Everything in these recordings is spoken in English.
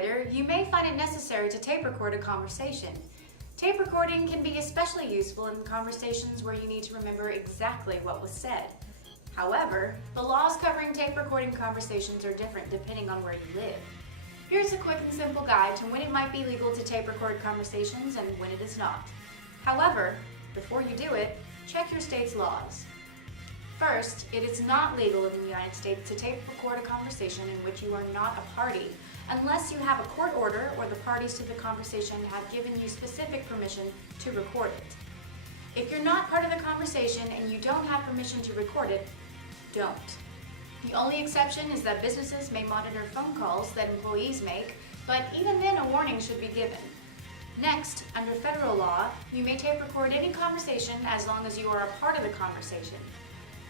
later, you may find it necessary to tape record a conversation. Tape recording can be especially useful in conversations where you need to remember exactly what was said. However, the laws covering tape recording conversations are different depending on where you live. Here's a quick and simple guide to when it might be legal to tape record conversations and when it is not. However, before you do it, check your state's laws. First, it is not legal in the United States to tape record a conversation in which you are not a party, unless you have a court order or the parties to the conversation have given you specific permission to record it. If you're not part of the conversation and you don't have permission to record it, don't. The only exception is that businesses may monitor phone calls that employees make, but even then a warning should be given. Next, under federal law, you may tape record any conversation as long as you are a part of the conversation.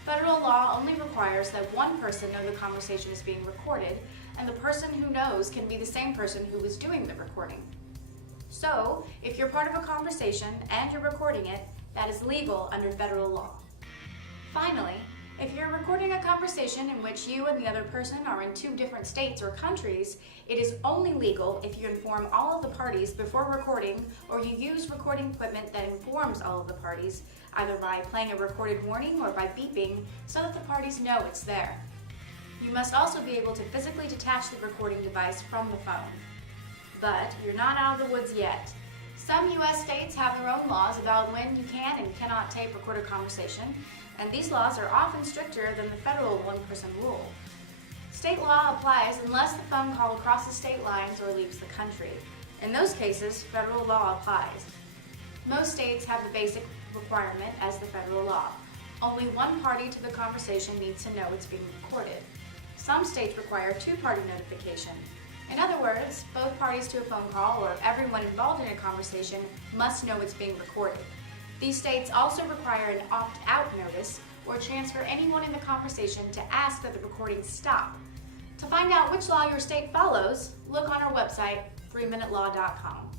Federal law only requires that one person know the conversation is being recorded, and the person who knows can be the same person who is doing the recording. So, if you're part of a conversation and you're recording it, that is legal under federal law. Finally, if you're recording a conversation in which you and the other person are in two different states or countries, it is only legal if you inform all of the parties before recording or you use recording equipment that informs all of the parties, either by playing a recorded warning or by beeping, so that the parties know it's there. You must also be able to physically detach the recording device from the phone. But you're not out of the woods yet. Some U.S. states have their own laws about when you can and cannot tape record a conversation, and these laws are often stricter than the federal one-person rule. State law applies unless the phone call crosses state lines or leaves the country. In those cases, federal law applies. Most states have the basic requirement as the federal law. Only one party to the conversation needs to know it's being recorded. Some states require two-party notification. In other words, both parties to a phone call or everyone involved in a conversation must know it's being recorded. These states also require an opt-out notice or transfer anyone in the conversation to ask that the recording stop. To find out which law your state follows, look on our website, 3minutelaw.com.